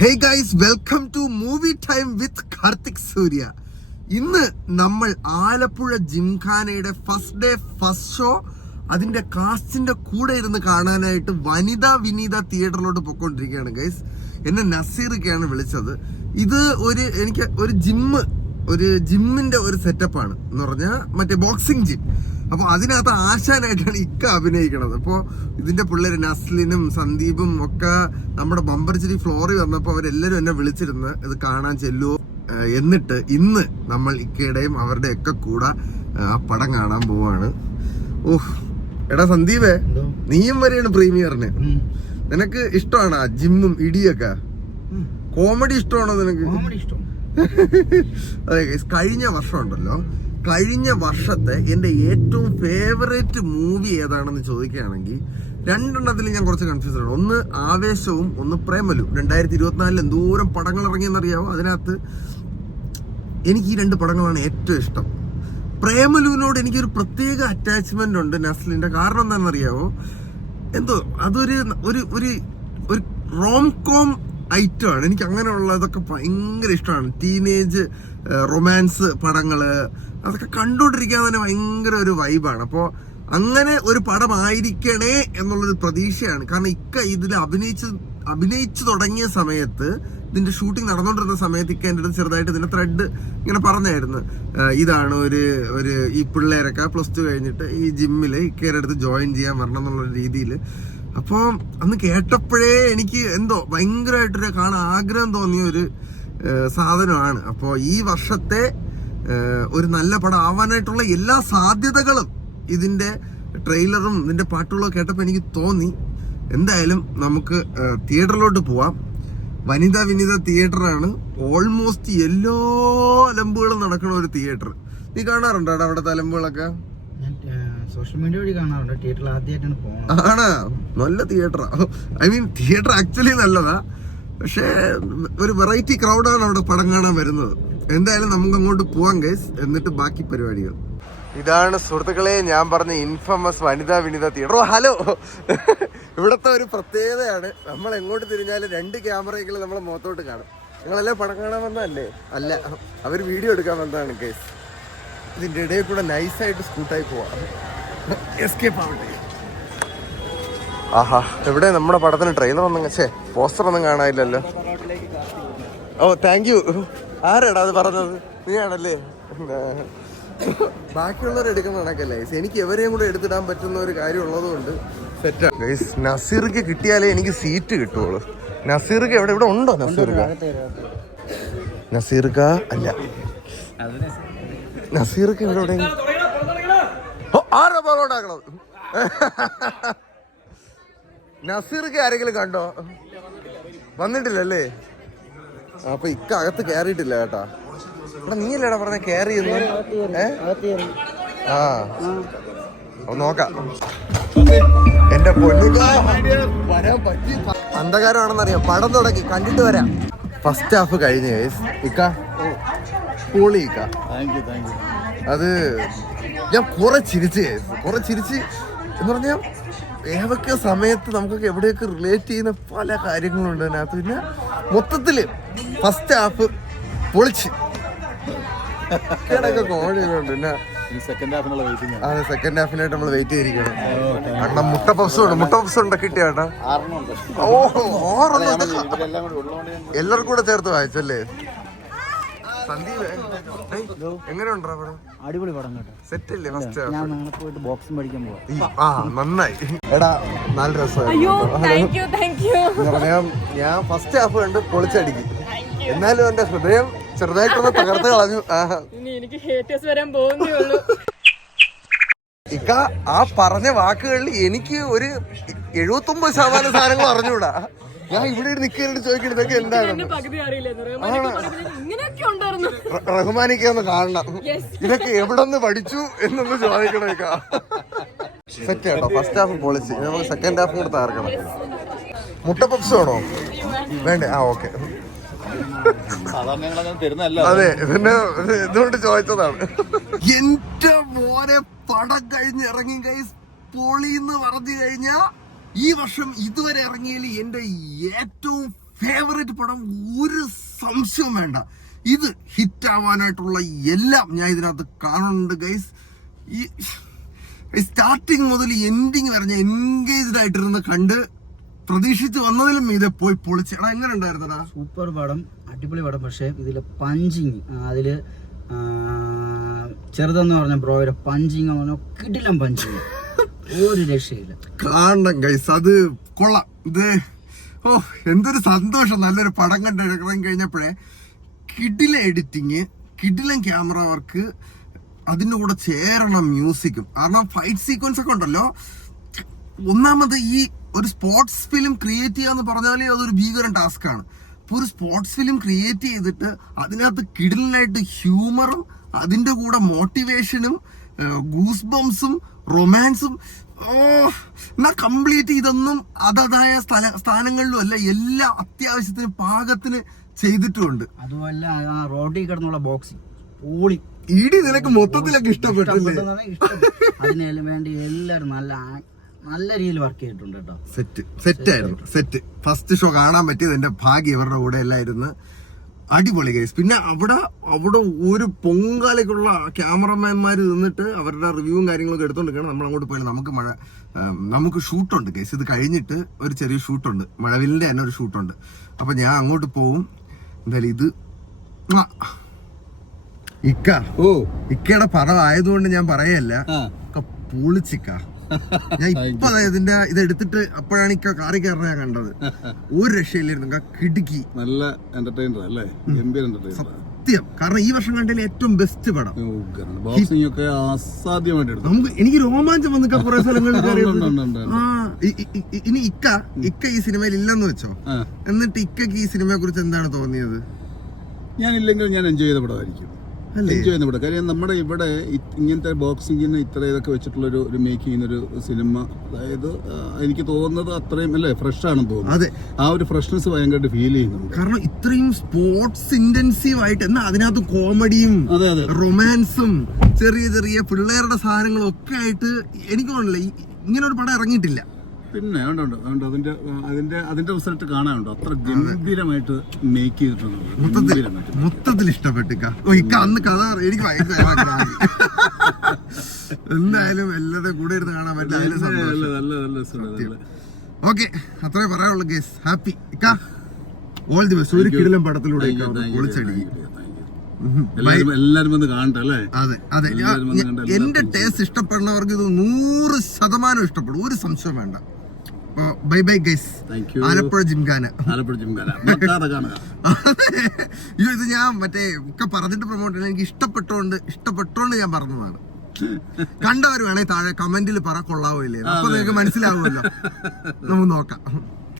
Hey guys, welcome to movie time with Karthik Surya. ഇന്ന് നമ്മൾ ആലപ്പുഴ ജിംഖാനയുടെ ഫസ്റ്റ് ഡേ ഫസ്റ്റ് ഷോ അതിന്റെ കാസ്റ്റിന്റെ കൂടെ ഇരുന്ന് കാണാനായിട്ട് വനിതാ വിനീത തിയേറ്ററിലോട്ട് പൊയ്ക്കൊണ്ടിരിക്കുകയാണ് ഗൈസ്. എന്നെ നസീറൊക്കെയാണ് വിളിച്ചത്. ഇത് എനിക്ക് ഒരു ജിമ്മിന്റെ ഒരു സെറ്റപ്പാണ് എന്ന് പറഞ്ഞാൽ മറ്റേ ബോക്സിംഗ് ജിം. അപ്പോൾ അതിനകത്ത് ആശാനായിട്ടാണ് ഇക്ക അഭിനയിക്കണത്. അപ്പോൾ ഇതിന്റെ പിള്ളേര് നസ്ലിനും സന്ദീപും ഒക്കെ നമ്മുടെ ബമ്പർച്ചിരി ഫ്ലോറിൽ വന്നപ്പോൾ അവരെല്ലാവരും എന്നെ വിളിച്ചിരുന്ന് ഇത് കാണാൻ ചെല്ലുവോ. എന്നിട്ട് ഇന്ന് നമ്മൾ ഇക്കയുടെയും അവരുടെ ഒക്കെ കൂടെ ആ പടം കാണാൻ പോവാണ്. ഓഹ് എടാ സന്ദീപേ, നീയും വരെയാണ് പ്രീമിയറിന്. നിനക്ക് ഇഷ്ടമാണ് ആ ജിമ്മും ഇടിയൊക്കെ? കോമഡി ഇഷ്ടമാണോ നിനക്ക്? അതെ, കഴിഞ്ഞ വർഷം ഉണ്ടല്ലോ, കഴിഞ്ഞ വർഷത്തെ എൻ്റെ ഏറ്റവും ഫേവറേറ്റ് മൂവി ഏതാണെന്ന് ചോദിക്കുകയാണെങ്കിൽ രണ്ടെണ്ണത്തിൽ ഞാൻ കുറച്ച് കൺഫ്യൂസ് ആണ്. ഒന്ന് ആവേശവും ഒന്ന് പ്രേമലു. 2024 എന്തോരം പടങ്ങൾ ഇറങ്ങിയെന്നറിയാമോ? അതിനകത്ത് എനിക്ക് ഈ രണ്ട് പടങ്ങളാണ് ഏറ്റവും ഇഷ്ടം. പ്രേമലുവിനോട് എനിക്കൊരു പ്രത്യേക അറ്റാച്ച്മെന്റ് ഉണ്ട് നസ്ലിന്റെ. കാരണം എന്താണെന്നറിയാമോ? എന്തോ അതൊരു ഒരു റോം കോം ഐറ്റമാണ്. എനിക്ക് അങ്ങനെയുള്ളതൊക്കെ ഭയങ്കര ഇഷ്ടമാണ്. ടീനേജ് റൊമാൻസ് പടങ്ങള് അതൊക്കെ കണ്ടുകൊണ്ടിരിക്കാൻ തന്നെ ഭയങ്കര ഒരു വൈബാണ്. അപ്പോൾ അങ്ങനെ ഒരു പടമായിരിക്കണേ എന്നുള്ളൊരു പ്രതീക്ഷയാണ്. കാരണം ഇക്ക ഇതിൽ അഭിനയിച്ചു തുടങ്ങിയ സമയത്ത്, ഇതിന്റെ ഷൂട്ടിംഗ് നടന്നുകൊണ്ടിരുന്ന സമയത്ത് ഇക്ക എൻ്റെ അടുത്ത് ചെറുതായിട്ട് ഇതിന്റെ ത്രെഡ് ഇങ്ങനെ പറഞ്ഞായിരുന്നു. ഇതാണ് ഒരു ഈ പിള്ളേരൊക്കെ +2 കഴിഞ്ഞിട്ട് ഈ ജിമ്മിൽ ഇക്കയുടെ അടുത്ത് ജോയിൻ ചെയ്യാൻ വരണം എന്നുള്ള രീതിയിൽ. അപ്പോൾ അന്ന് കേട്ടപ്പോഴേ എനിക്ക് എന്തോ ഭയങ്കരമായിട്ടൊരു കാണാൻ ആഗ്രഹം തോന്നിയ ഒരു സാധനമാണ്. അപ്പോൾ ഈ വർഷത്തെ ഒരു നല്ല പടം ആവാനായിട്ടുള്ള എല്ലാ സാധ്യതകളും ഇതിന്റെ ട്രെയിലറും ഇതിന്റെ പാട്ടുകളും കേട്ടപ്പോൾ എനിക്ക് തോന്നി. എന്തായാലും നമുക്ക് തിയേറ്ററിലോട്ട് പോവാം. വനിതാ വിനീത തിയേറ്ററാണ്. ഓൾമോസ്റ്റ് എല്ലാ അലമ്പുകളും നടക്കുന്ന ഒരു തിയേറ്റർ. നീ കാണാറുണ്ടോ അവിടുത്തെ അലമ്പുകളൊക്കെ? സോഷ്യൽ മീഡിയ വഴി കാണാറുണ്ട്. തിയേറ്ററിൽ ആദ്യമായിട്ടാണ് പോകുന്നത്. ആണ്, നല്ല തിയേറ്ററാ. തിയേറ്റർ ആക്ച്വലി നല്ലതാ. പക്ഷേ ഒരു വെറൈറ്റി ക്രൗഡാണ് അവിടെ പടം കാണാൻ വരുന്നത്. എന്തായാലും നമുക്ക് അങ്ങോട്ട് പോവാം ഗൈസ്, എന്നിട്ട് ബാക്കി പരിപാടികൾ. ഇതാണ് സുഹൃത്തുക്കളെ ഞാൻ പറഞ്ഞ ഇൻഫമസ് വനിതാ വിനീത തിയേറ്റർ. ഹലോ, ഇവിടുത്തെ ഒരു പ്രത്യേകതയാണ്, നമ്മൾ എങ്ങോട്ട് തിരിഞ്ഞാലും 2 ക്യാമറയെങ്കിലും നമ്മളെ മുഖത്തോട്ട് കാണും. നിങ്ങളെല്ലാം പടം കാണാൻ വന്നതല്ലേ? അല്ല, അവർ വീഡിയോ എടുക്കാൻ വന്നതാണ് ഗൈസ്. ഇതിന്റെ ഇടയിൽ കൂടെ നൈസായിട്ട് സ്കൂട്ടായി പോവാം, എസ്കേപ്പ് ആവട്ടെ. ആഹാ, എവിടെ നമ്മുടെ പടത്തിന് ട്രെയിലർ ഒന്നും പോസ്റ്റർ ഒന്നും കാണാനില്ലല്ലോ. ഓ താങ്ക് യു. ആരാടാ അത് പറഞ്ഞത്? നീ ആണല്ലേ? ബാക്കിയുള്ളവർ എടുക്കുന്ന കണക്കല്ലേ. എനിക്ക് എവരെയും കൂടെ എടുത്തിടാൻ പറ്റുന്ന ഒരു കാര്യം ഉള്ളത് കൊണ്ട് സെറ്റാണ്. നസീർക്ക് കിട്ടിയാലേ എനിക്ക് സീറ്റ് കിട്ടുള്ളൂ. നസീർക്ക് ഇവിടെ ഉണ്ടോ? നസീർക്ക അല്ല, നസീർക്ക് ഇവിടെ ആരാ ബോളുണ്ടാക്കണത്? നസീർക്ക് ആരെങ്കിലും കണ്ടോ? വന്നിട്ടില്ലല്ലേ? അപ്പൊ ഇക്ക അകത്ത് കയറിയിട്ടില്ല കേട്ടാ. എടാ നീയല്ലേടാ പറഞ്ഞ കയറി നോക്കാം. എന്റെ പൊന്നിക്ക വരാൻ പറ്റി. അന്ധകാരമാണെന്നറിയാം. പടം തുടങ്ങി, കണ്ടിട്ട് വരാം. ഫസ്റ്റ് ഹാഫ് കഴിഞ്ഞ ഇക്ക പൊളി ഇക്ക. അത് ഞാൻ കുറെ ചിരിച്ച് എന്ന് പറഞ്ഞാൽ ഏതൊക്കെ സമയത്ത് നമുക്കൊക്കെ എവിടെയൊക്കെ റിലേറ്റ് ചെയ്യുന്ന പല കാര്യങ്ങളുണ്ട് അതിനകത്ത്. പിന്നെ മൊത്തത്തില് ഫസ്റ്റ് ഹാഫ് പൊളിച്ച് കോമഡി ഉണ്ട്. പിന്നെ അതെ, സെക്കൻഡ് ഹാഫിനായിട്ട് നമ്മൾ വെയിറ്റ് ചെയ്തിരിക്കണം. കാരണം മുട്ട പപ്സ് ഉണ്ട് കിട്ടിയാട്ടാ. എല്ലാവർക്കും കൂടെ ചേർത്ത് വായിച്ചല്ലേ? സന്ദീപ് എങ്ങനെയുണ്ടോ പടം? അടിപൊളി പടം കേട്ടോ. സെറ്റ് അല്ലേ? ഫസ്റ്റ് ഞാൻ നാളെ പോയിട്ട് ബോക്സിംഗ് പഠിക്കാൻ പോവാം. നന്നായി. എടാ നല്ല രസമായിരുന്നു. ഞാൻ ഫസ്റ്റ് ഹാഫ് കണ്ട് പൊളിച്ചടിക്കും. എന്നാലും എന്റെ ഹൃദയം ചെറുതായിട്ടൊന്ന് തകർത്ത് കളഞ്ഞു. ഇക്ക ആ പറഞ്ഞ വാക്കുകളിൽ എനിക്ക് ഒരു 79% സാധനങ്ങൾ അറിഞ്ഞൂടാ. ഞാൻ ഇവിടെ നിൽക്കാനായിട്ട് ചോദിക്കണതൊക്കെ എന്താണെന്ന്. റഹ്മാനിക്കൊന്ന് കാണണം. ഇതൊക്കെ എവിടെ നിന്ന് പഠിച്ചു എന്നൊന്ന് ചോദിക്കണേക്ക. സെറ്റ് കേട്ടോ, ഫസ്റ്റ് ഹാഫ് പൊളിച്ച്. നമുക്ക് സെക്കൻഡ് ഹാഫ് കൂടെ തകർക്കണം. മുട്ട പപ്സ് വേണോ? വേണ്ടേ? ഓക്കെ. അതെ, പിന്നെ ഇതുകൊണ്ട് ചോദിച്ചതാണ്. എന്റെ മോനെ പടം കഴിഞ്ഞ് ഇറങ്ങി ഗൈസ്. പൊളിന്ന് പറഞ്ഞു കഴിഞ്ഞാ ഈ വർഷം ഇതുവരെ ഇറങ്ങിയതിൽ എന്റെ ഏറ്റവും ഫേവറേറ്റ് പടം, ഒരു സംശയവും വേണ്ട. ഇത് ഹിറ്റ് ആവാനായിട്ടുള്ള എല്ലാം ഞാൻ ഇതിനകത്ത് കാണുന്നുണ്ട് ഗൈസ്. ഈ സ്റ്റാർട്ടിങ് മുതൽ എൻഡിങ് വരെ ഞാൻ എൻഗേജ്ഡ് ആയിട്ടിരുന്ന് കണ്ട് പ്രതീക്ഷിച്ച് വന്നതിലും ഇത് പോയി പൊളിച്ചടാ. എങ്ങനെ ഉണ്ടായിരുന്നടാ? സൂപ്പർ പടം, അടിപൊളി പടം. പക്ഷെ ഇതില് പഞ്ചിങ്, അതില് ചെറുതെന്ന് പറഞ്ഞ ബ്രോയുടെ പഞ്ചിങ് കിടിലം പഞ്ചിങ്, ഒരു രക്ഷയില്ല. കാണണം ഗൈസ്, അത് കൊള്ളാം. ഇത് എന്തൊരു സന്തോഷം നല്ലൊരു പടം കണ്ടിറങ്ങി കഴിഞ്ഞപ്പോഴേ. കിടില എഡിറ്റിങ്, കിടിലം ക്യാമറ വർക്ക്, അതിൻ്റെ കൂടെ ചേരണം മ്യൂസിക്കും. കാരണം ഫൈറ്റ് സീക്വൻസ് ഒക്കെ ഉണ്ടല്ലോ. ഒന്നാമത് ഈ ഒരു സ്പോർട്സ് ഫിലിം ക്രിയേറ്റ് ചെയ്യാന്ന് പറഞ്ഞാലേ അതൊരു ഭീകരൻ ടാസ്ക് ആണ്. അപ്പോൾ ഒരു സ്പോർട്സ് ഫിലിം ക്രിയേറ്റ് ചെയ്തിട്ട് അതിനകത്ത് കിടിലനായിട്ട് ഹ്യൂമറും അതിൻ്റെ കൂടെ മോട്ടിവേഷനും ഗൂസ് ബംസും റൊമാൻസും എന്നാ കംപ്ലീറ്റ് ഇതൊന്നും അതതായ സ്ഥാനങ്ങളിലും അല്ല, എല്ലാം അത്യാവശ്യത്തിന് പാകത്തിന് ചെയ്തിട്ടുമുണ്ട്. അതുമല്ല ആ റോഡിൽ കിടന്നുള്ള ബോക്സിങ് ഓളി ഇടി നിനക്ക് മൊത്തത്തിലൊക്കെ ഇഷ്ടപ്പെട്ടില്ലേ? അതിന് വേണ്ടി എല്ലാവരും നല്ല രീതിയിൽ വർക്ക് ചെയ്തിട്ടുണ്ട് കേട്ടോ. സെറ്റായിരുന്നു. സെറ്റ് ഫസ്റ്റ് ഷോ കാണാൻ പറ്റിയത് എന്റെ ഭാഗ്യം. ഇവരുടെ കൂടെ എല്ലായിരുന്നു. അടിപൊളി കേസ്. പിന്നെ അവിടെ ഒരു പൊങ്കാലയ്ക്കുള്ള ക്യാമറമാൻമാർ നിന്നിട്ട് അവരുടെ റിവ്യൂവും കാര്യങ്ങളൊക്കെ എടുത്തോണ്ടിരിക്കണം. നമ്മൾ അങ്ങോട്ട് പോയാലും നമുക്ക് ഷൂട്ടുണ്ട് കേസ്. ഇത് കഴിഞ്ഞിട്ട് ഒരു ചെറിയ ഷൂട്ടുണ്ട്, മഴവിലിന്റെ തന്നെ ഒരു ഷൂട്ടുണ്ട്. അപ്പൊ ഞാൻ അങ്ങോട്ട് പോവും. എന്തായാലും ഇത് ഇക്കയുടെ പടം ആയതുകൊണ്ട് ഞാൻ പറയല്ല, പൊളിച്ചിക്ക. ഞാൻ ഇപ്പൊ ഇതിന്റെ ഇത് എടുത്തിട്ട് അപ്പോഴാണ് ഇക്ക കാറി കയറുന്ന ഞാൻ കണ്ടത്. ഒരു രക്ഷയില്ലായിരുന്നു, കിടുക്കി. നല്ല എന്റർടൈനർ അല്ലേ, സത്യം. കാരണം ഈ വർഷം കണ്ടതിൽ ഏറ്റവും ബെസ്റ്റ് പടം. ബോക്സിംഗ് ഒക്കെ അസാധ്യമായിട്ട് എടുത്തു. നമുക്ക് എനിക്ക് രോമാഞ്ചം വന്നിക്ക കുറെ സ്ഥലങ്ങളിൽ. ഇനി ഇക്ക ഈ സിനിമയിൽ ഇല്ലെന്ന് വെച്ചോ, എന്നിട്ട് ഇക്കക്ക് ഈ സിനിമയെ കുറിച്ച് എന്താണ് തോന്നിയത്? ഞാനില്ലെങ്കിൽ ഞാൻ എൻജോയ് ചെയ്ത പടമായിരിക്കും. എൻജോയ് ചെയ്യുന്ന പടം. കാര്യം നമ്മുടെ ഇവിടെ ഇങ്ങനത്തെ ബോക്സിങ്ങിന് ഇത്ര ഇതൊക്കെ വെച്ചിട്ടുള്ള ഒരു മേക്ക് ചെയ്യുന്നൊരു സിനിമ, അതായത് എനിക്ക് തോന്നുന്നത് അത്രയും അല്ലേ ഫ്രഷ് ആണെന്ന് തോന്നുന്നു. അതെ, ആ ഒരു ഫ്രഷ്നെസ് ഭയങ്കരമായിട്ട് ഫീൽ ചെയ്യുന്നുണ്ട്. കാരണം ഇത്രയും സ്പോർട്സ് ഇന്റൻസീവ് ആയിട്ട്, എന്നാൽ അതിനകത്ത് കോമഡിയും റൊമാൻസും ചെറിയ ചെറിയ പിള്ളേരുടെ സാധനങ്ങളും ഒക്കെ ആയിട്ട് എനിക്ക് തോന്നുന്നില്ല ഇങ്ങനെ ഒരു പടം ഇറങ്ങിയിട്ടില്ല. പിന്നെ ഉണ്ട് അതിന്റെ റിസൾട്ട് കാണാനുണ്ടോ? അത്ര ഗംഭീരമായിട്ട് മേക്ക് ചെയ്തിട്ടുണ്ട്. മൊത്തത്തിൽ ഇഷ്ടപ്പെട്ടിക്ക. അന്ന് കഥ എനിക്ക് ഭയങ്കര എന്തായാലും എല്ലാവരുടെ കൂടെ ഇരുന്ന് കാണാൻ പറ്റില്ല. ഓക്കെ, അത്രേ പറയാനുള്ളൂ ഗേസ്. ഹാപ്പി ഇക്ക, ഓൾ ദി ബെസ്റ്റ്. ഒരു കിടിലം പടത്തിലൂടെ പൊളിച്ചടിക്കും. എല്ലാരും വന്ന് കാണട്ടെ അല്ലേ? അതെ, എന്റെ ടേസ്റ്റ് ഇഷ്ടപ്പെടുന്നവർക്ക് ഇത് 100% ഇഷ്ടപ്പെടും, ഒരു സംശയം വേണ്ട. Bye bye guys. Alappuzha gymkhana. ഇത് ഞാൻ മറ്റേ ഒക്കെ പറഞ്ഞിട്ട് പ്രൊമോട്ട് ചെയ്യാൻ എനിക്ക് ഇഷ്ടപ്പെട്ടോണ്ട് ഞാൻ പറഞ്ഞതാണ്. കണ്ടവർ വേണേ താഴെ കമന്റിൽ പറ കൊള്ളാവോ ഇല്ലേ, അപ്പൊ നിങ്ങൾക്ക് മനസ്സിലാവുമല്ലോ. നമുക്ക് നോക്കാം.